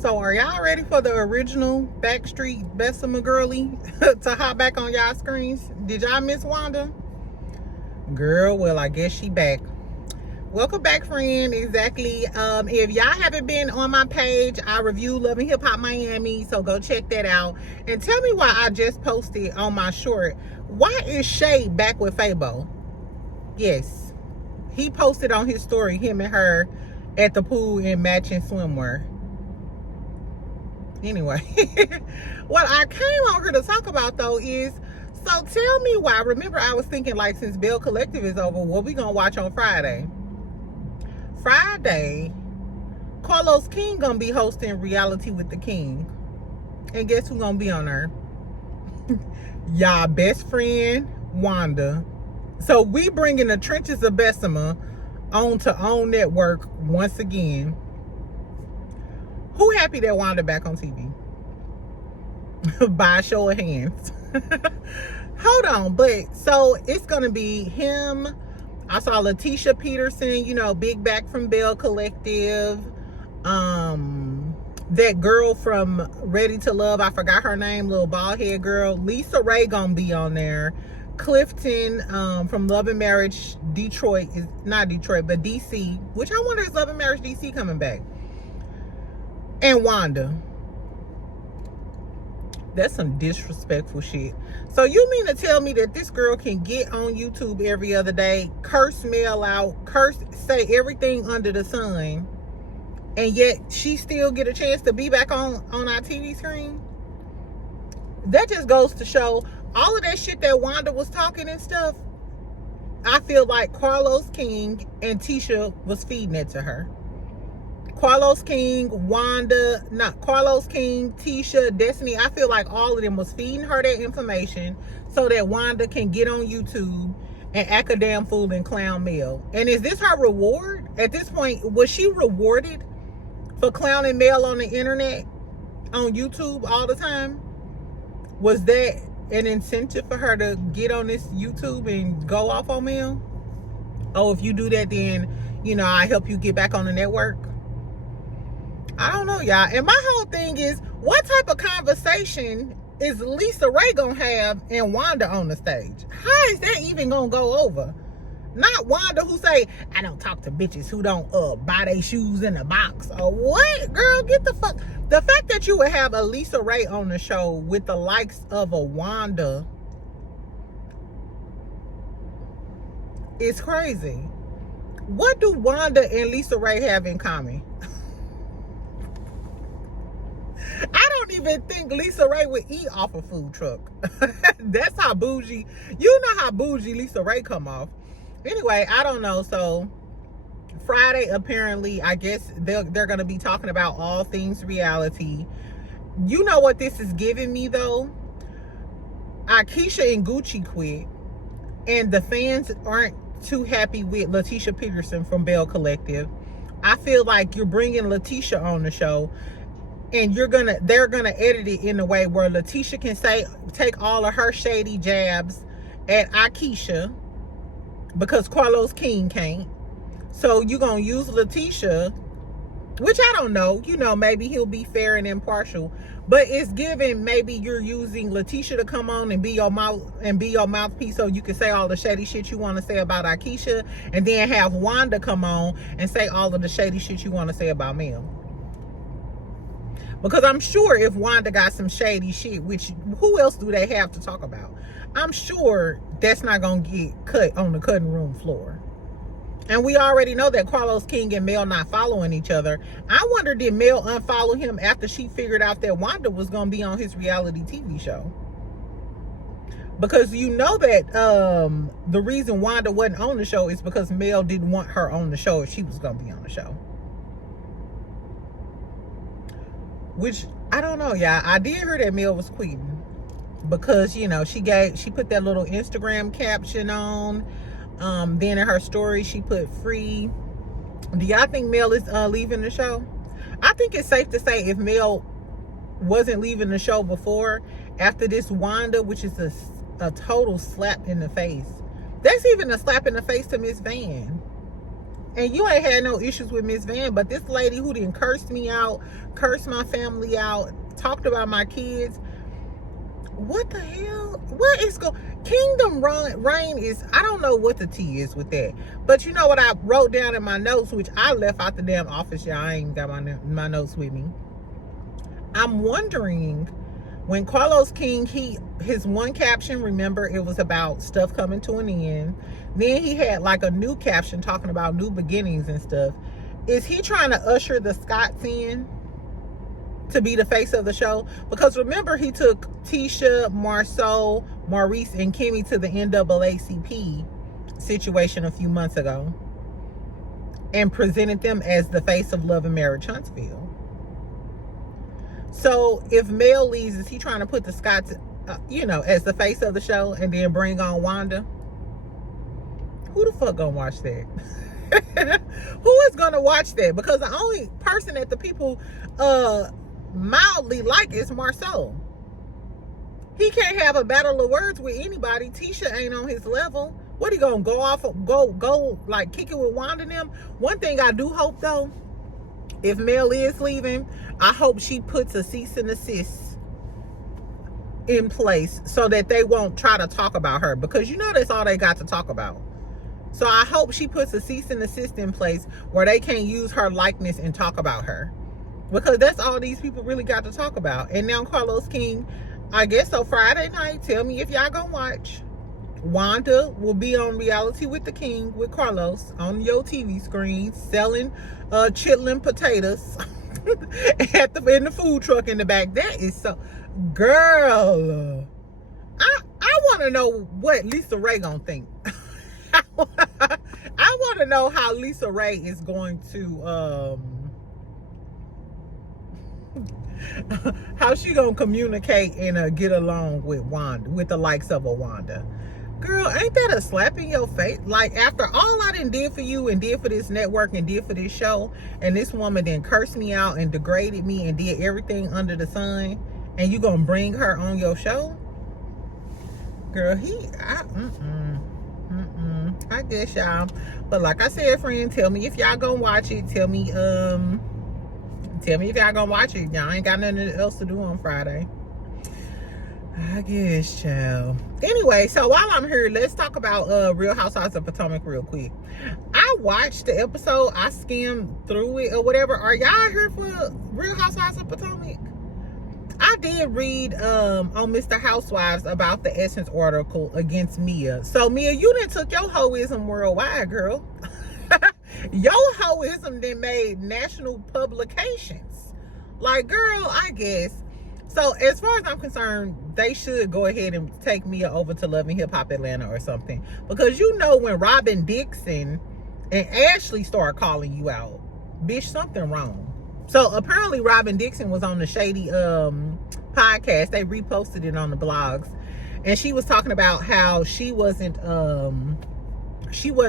So are y'all ready for the original Backstreet Bessemer girly to hop back on y'all screens? Did y'all miss Wanda? Girl, well, I guess she back. Welcome back, friend. Exactly. If y'all haven't been on my page, I review Love and Hip Hop Miami, so go check that out. And tell me why I just posted on my short, why is Shay back with Fabo? Yes. He posted on his story, him and her at the pool in matching swimwear. Anyway, what I came on here to talk about though is, so tell me why. Remember, I was thinking like, since Bell Collective is over, what we gonna watch on Friday? Friday, Carlos King gonna be hosting Reality with the King, and guess who gonna be on there? Y'all best friend Wanda. So we bringing the trenches of Bessemer onto OWN Network once again. Who happy that Wanda back on TV? By a show of hands. Hold on, but so it's gonna be him. I saw Letitia Peterson, you know, big back from Bell Collective. That girl from Ready to Love, I forgot her name, little bald head girl. Lisa Ray gonna be on there. Clifton from Love and Marriage Detroit, is not Detroit, but DC, which I wonder, is Love and Marriage DC coming back? And Wanda. That's some disrespectful shit. So you mean to tell me that this girl can get on YouTube every other day, curse Mel out, say everything under the sun, and yet she still get a chance to be back on our TV screen? That just goes to show all of that shit that Wanda was talking and stuff. I feel like Carlos King and Tisha was feeding it to her. Carlos King, Wanda, not Carlos King, Tisha, Destiny. I feel like all of them was feeding her that information so that Wanda can get on YouTube and act a damn fool and clown Mel. And is this her reward? At this point, was she rewarded for clowning Mel on the internet, on YouTube all the time? Was that an incentive for her to get on this YouTube and go off on Mel? Oh, if you do that, then, you know, I help you get back on the network. I don't know, y'all. And my whole thing is, what type of conversation is Lisa Ray gonna have and Wanda on the stage? How is that even gonna go over? Not Wanda who say, I don't talk to bitches who don't buy their shoes in a box. Or what? Girl, get the fuck. The fact that you would have a Lisa Ray on the show with the likes of a Wanda is crazy. What do Wanda and Lisa Ray have in common? I don't even think Lisa Ray would eat off a food truck. That's how bougie, you know how bougie Lisa Ray come off. Anyway, I don't know. So Friday, apparently, I guess they're going to be talking about all things reality. You know what this is giving me, though? Akeisha and Gucci quit, and the fans aren't too happy with Letitia Peterson from Bell Collective. I feel like you're bringing Letitia on the show, and they're gonna edit it in a way where Letitia can take all of her shady jabs at Akeisha because Carlos King can't. So you're gonna use Letitia, which I don't know, you know, maybe he'll be fair and impartial, but it's given maybe you're using Letitia to come on and be your mouthpiece so you can say all the shady shit you want to say about Akeisha, and then have Wanda come on and say all of the shady shit you want to say about Mel. Because I'm sure if Wanda got some shady shit, which who else do they have to talk about? I'm sure that's not going to get cut on the cutting room floor. And we already know that Carlos King and Mel not following each other. I wonder, did Mel unfollow him after she figured out that Wanda was going to be on his reality TV show? Because you know that the reason Wanda wasn't on the show is because Mel didn't want her on the show if she was going to be on the show. Which, I don't know, y'all. I did hear that Mel was quitting because, you know, she put that little Instagram caption on. Then in her story, she put free. Do y'all think Mel is leaving the show? I think it's safe to say if Mel wasn't leaving the show before, after this Wanda, which is a total slap in the face. That's even a slap in the face to Miss Van. And you ain't had no issues with Miss Van, but this lady who didn't curse me out, cursed my family out, talked about my kids. What the hell? What is going? Kingdom Reign is, I don't know what the T is with that. But you know what I wrote down in my notes, which I left out the damn office, y'all. I ain't got my notes with me. I'm wondering, when Carlos King, his one caption, remember, it was about stuff coming to an end. Then he had like a new caption talking about new beginnings and stuff. Is he trying to usher the Scotts in to be the face of the show? Because remember, he took Tisha, Marceau, Maurice, and Kimmy to the NAACP situation a few months ago and presented them as the face of Love and Marriage Huntsville. So if Mel leaves, is he trying to put the Scotts, as the face of the show and then bring on Wanda? Who the fuck gonna watch that? Who is gonna watch that? Because the only person that the people mildly like is Marceau. He can't have a battle of words with anybody. Tisha ain't on his level. What, he gonna go like kick it with Wanda and them? One thing I do hope though, if Mel is leaving, I hope she puts a cease and desist in place so that they won't try to talk about her, because that's all they got to talk about. So I hope she puts a cease and desist in place where they can't use her likeness and talk about her, because that's all these people really got to talk about. And now Carlos King, I guess so, Friday night, tell me if y'all gonna watch, Wanda will be on Reality with the King with Carlos on your TV screen selling chitlin potatoes in the food truck in the back. That is so, girl, I want to know what Lisa Ray gonna think. I want to know how Lisa Ray is going to how she gonna communicate and get along with Wanda, with the likes of a Wanda. Girl, ain't that a slap in your face? Like, after all I done did for you and did for this network and did for this show, and this woman then cursed me out and degraded me and did everything under the sun, and you gonna bring her on your show? Girl, I guess y'all. But like I said, friend, tell me if y'all gonna watch it. Tell me if y'all gonna watch it. Y'all ain't got nothing else to do on Friday, I guess, child. Anyway, so while I'm here, let's talk about Real Housewives of Potomac real quick. I watched the episode. I skimmed through it or whatever. Are y'all here for Real Housewives of Potomac? I did read on Mr. Housewives about the Essence article against Mia. So Mia, you done took your hoism worldwide, girl. Your hoism then made national publications. Like, girl, I guess. So as far as I'm concerned, they should go ahead and take Mia over to Love and Hip Hop Atlanta or something. Because when Robin Dixon and Ashley start calling you out, bitch, something wrong. So apparently Robin Dixon was on the Shady podcast. They reposted it on the blogs. And she was talking about how she wasn't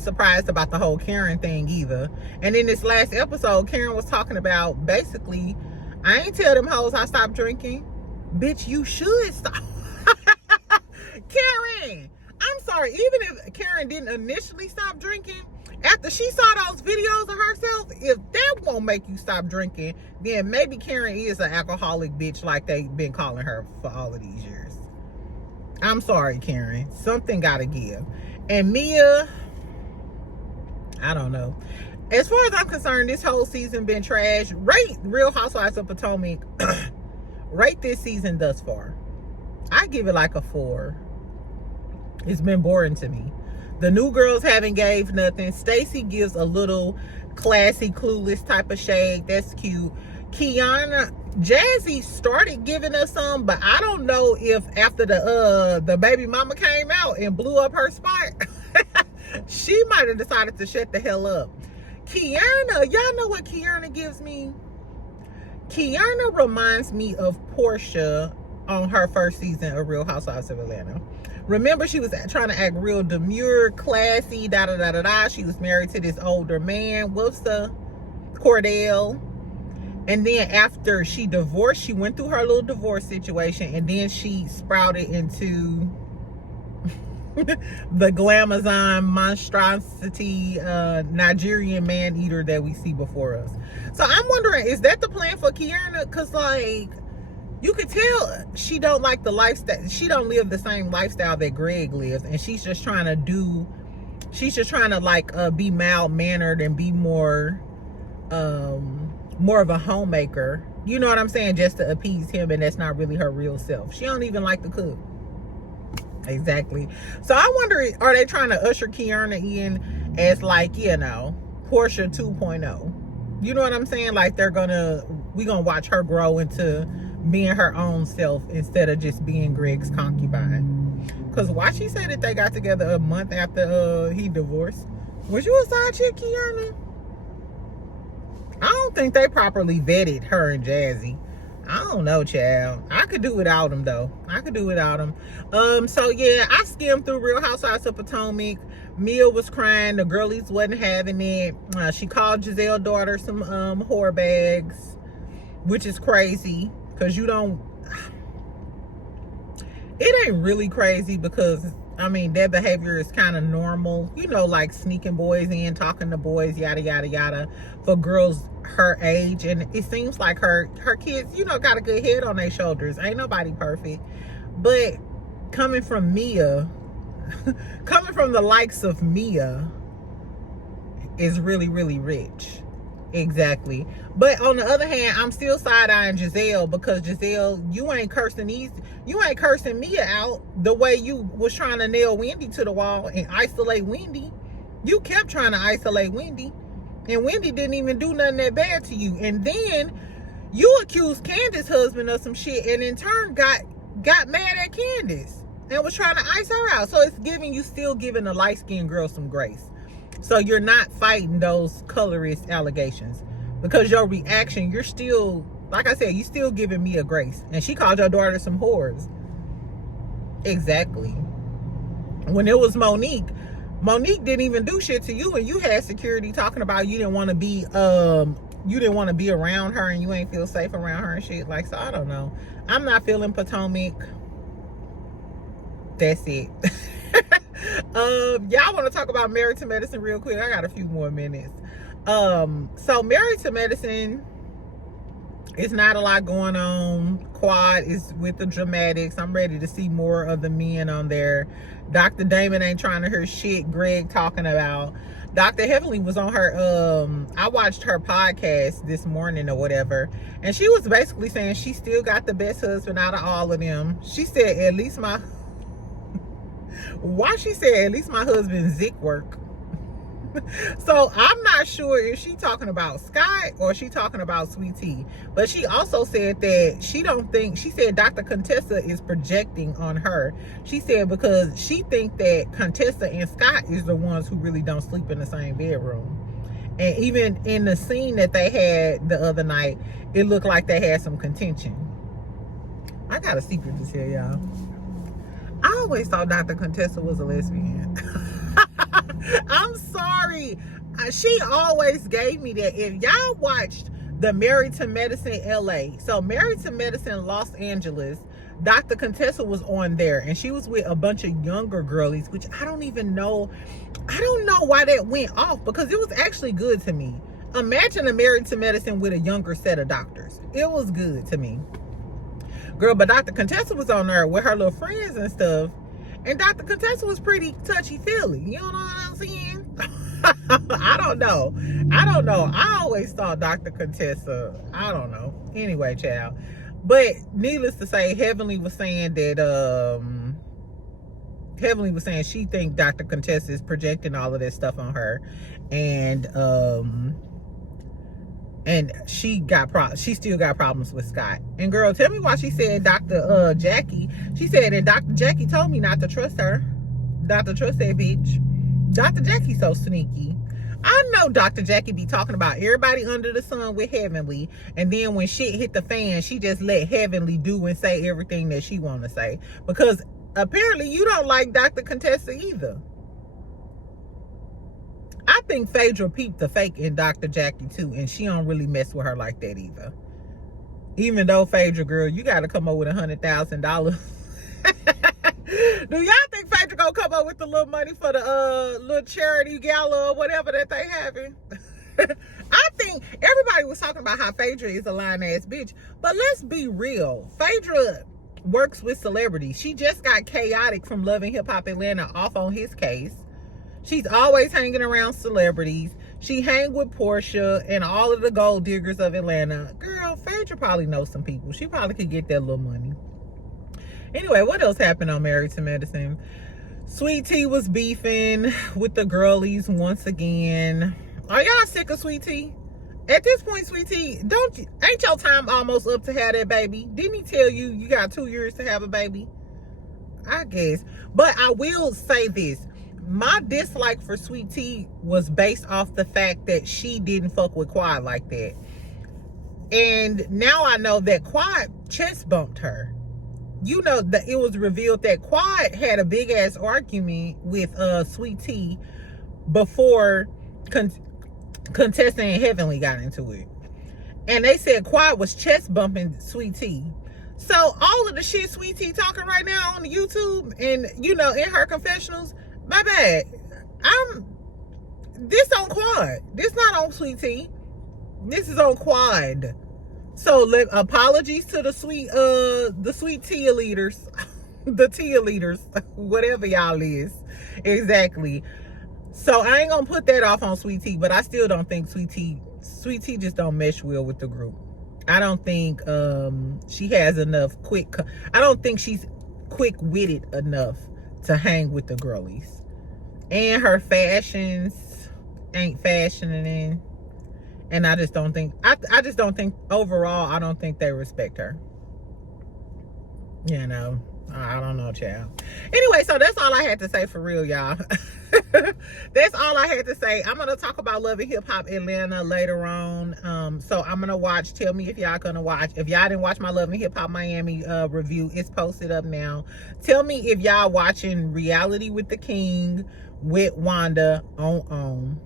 surprised about the whole Karen thing either. And in this last episode, Karen was talking about, basically, I ain't tell them hoes I stopped drinking. Bitch, you should stop. Karen, I'm sorry. Even if Karen didn't initially stop drinking, after she saw those videos of herself, if that won't make you stop drinking, then maybe Karen is an alcoholic bitch like they've been calling her for all of these years. I'm sorry, Karen. Something gotta give. And Mia, I don't know. As far as I'm concerned, this whole season been trash. Rate Real Housewives of Potomac. Rate this season thus far. I give it like a 4. It's been boring to me. The new girls haven't gave nothing. Stacey gives a little classy, clueless type of shade. That's cute. Kiana, Jazzy started giving us some, but I don't know if after the baby mama came out and blew up her spot, she might have decided to shut the hell up. Kiana, y'all know what Kiana gives me? Kiana reminds me of Portia on her first season of Real Housewives of Atlanta. Remember, she was trying to act real demure, classy, da-da-da-da-da. She was married to this older man. What's the Cordell? And then after she divorced, she went through her little divorce situation, and then she sprouted into the glamazon monstrosity Nigerian man eater that we see before us. So I'm wondering, is that the plan for Kiana? Because like, you could tell she don't like the lifestyle. She don't live the same lifestyle that Greg lives, and she's just trying to like be mild-mannered and be more of a homemaker. You know what I'm saying? Just to appease him, and that's not really her real self. She don't even like to cook. Exactly. So I wonder, are they trying to usher Kiana in as like, you know, Portia 2.0? You know what I'm saying? Like we gonna watch her grow into being her own self instead of just being Greg's concubine. Because why she say that they got together a month after he divorced? Was you a side chick, Kiana? I don't think they properly vetted her and Jazzy. I don't know, child. I could do without them, though. I could do without them. So yeah, I skimmed through Real Housewives of Potomac. Mia was crying. The girlies wasn't having it. She called Giselle's daughter some whore bags, which is crazy. Because you don't... It ain't really crazy because, I mean, their behavior is kind of normal. You know, like sneaking boys in, talking to boys, yada, yada, yada, for girls her age. And it seems like her kids, you know, got a good head on their shoulders. Ain't nobody perfect. But coming from Mia, coming from the likes of Mia, is really, really rich. Exactly. But on the other hand, I'm still side-eyeing Giselle, because Giselle, you ain't cursing Mia out the way you was trying to nail Wendy to the wall and isolate Wendy. You kept trying to isolate Wendy, and Wendy didn't even do nothing that bad to you. And then you accused Candace's husband of some shit, and in turn got mad at Candace and was trying to ice her out. So it's still giving a light-skinned girl some grace. So you're not fighting those colorist allegations, because your reaction, you're still, like I said, you still giving me a grace. And she called your daughter some whores. Exactly. When it was Monique didn't even do shit to you, and you had security talking about you didn't want to be around her, and you ain't feel safe around her and shit. Like, so I don't know. I'm not feeling Potomac. That's it. Y'all want to talk about Married to Medicine real quick? I got a few more minutes. So Married to Medicine, it's not a lot going on. Quad is with the dramatics. I'm ready to see more of the men on there. Dr. Damon ain't trying to hear shit Greg talking about. Dr. Heavenly was on her, I watched her podcast this morning or whatever, and she was basically saying she still got the best husband out of all of them. She said, at least my husband Zick work. So I'm not sure if she talking about Scott or she talking about Sweet Tea. But she also said that she said Dr. Contessa is projecting on her. She said because she think that Contessa and Scott is the ones who really don't sleep in the same bedroom. And even in the scene that they had the other night, it looked like they had some contention. I got a secret to tell y'all. I always thought Dr. Contessa was a lesbian. I'm sorry. She always gave me that. If y'all watched the Married to Medicine LA, so Married to Medicine Los Angeles, Dr. Contessa was on there, and she was with a bunch of younger girlies, which I don't know why that went off, because it was actually good to me. Imagine a Married to Medicine with a younger set of doctors. It was good to me. Girl, but Dr. Contessa was on there with her little friends and stuff. And Dr. Contessa was pretty touchy-feely. You know what I'm saying? I don't know. I always thought Dr. Contessa, I don't know. Anyway, child. But needless to say, Heavenly was saying she think Dr. Contessa is projecting all of that stuff on her. And she still got problems with Scott. And girl, tell me why she said Dr. Jackie. She said that Dr. Jackie told me not to trust her. Not to trust that bitch. Dr. Jackie's so sneaky. I know Dr. Jackie be talking about everybody under the sun with Heavenly, and then when shit hit the fan, she just let Heavenly do and say everything that she want to say. Because apparently you don't like Dr. Contessa either. I think Phaedra peeped the fake in Dr. Jackie too, and she don't really mess with her like that either. Even though, Phaedra girl, you got to come up with $100,000. Do y'all think Phaedra gonna come up with the little money for the little charity gala or whatever that they having. I think everybody was talking about how Phaedra is a lying ass bitch, but let's be real. Phaedra works with celebrities. She just got Chaotic from Love and Hip Hop Atlanta off on his case. She's always hanging around celebrities. She hang with Portia and all of the gold diggers of Atlanta. Girl, Phaedra probably knows some people. She probably could get that little money. Anyway, what else happened on Married to Medicine? Sweet Tea was beefing with the girlies once again. Are y'all sick of Sweet Tea? At this point, Sweet Tea, ain't your time almost up to have that baby? Didn't he tell you you got 2 years to have a baby? I guess. But I will say this. My dislike for Sweet Tea was based off the fact that she didn't fuck with Quad like that. And now I know that Quad chest bumped her. You know, that it was revealed that Quad had a big ass argument with Sweet Tea before Contestant and Heavenly got into it. And they said Quad was chest bumping Sweet Tea. So all of the shit Sweet Tea talking right now on the YouTube and, you know, in her confessionals, my bad. This on Quad. This not on Sweet Tea. This is on Quad. So apologies to the sweet Tia leaders, the Tia leaders, whatever y'all is, exactly. So I ain't gonna put that off on Sweet Tea, but I still don't think Sweet Tea just don't mesh well with the group. I don't think she has enough I don't think she's quick-witted enough to hang with the girlies, and her fashions ain't fashioning in. And I just don't think, I just don't think, overall, I don't think they respect her. You know, I don't know, child. Anyway, so that's all I had to say for real, y'all. That's all I had to say. I'm going to talk about Love and Hip Hop Atlanta later on. So I'm going to watch, tell me if y'all going to watch. If y'all didn't watch my Love and Hip Hop Miami review, it's posted up now. Tell me if y'all watching Reality with the King with Wanda on.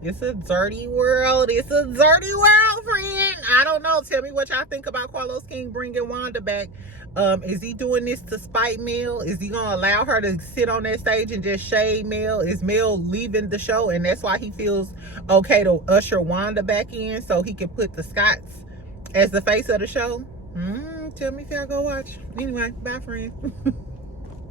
It's a dirty world. It's a dirty world, friend. I don't know. Tell me what y'all think about Carlos King bringing Wanda back. Is he doing this to spite Mel? Is he going to allow her to sit on that stage and just shade Mel? Is Mel leaving the show and that's why he feels okay to usher Wanda back in so he can put the Scotts as the face of the show? Tell me if y'all go watch. Anyway, bye, friend.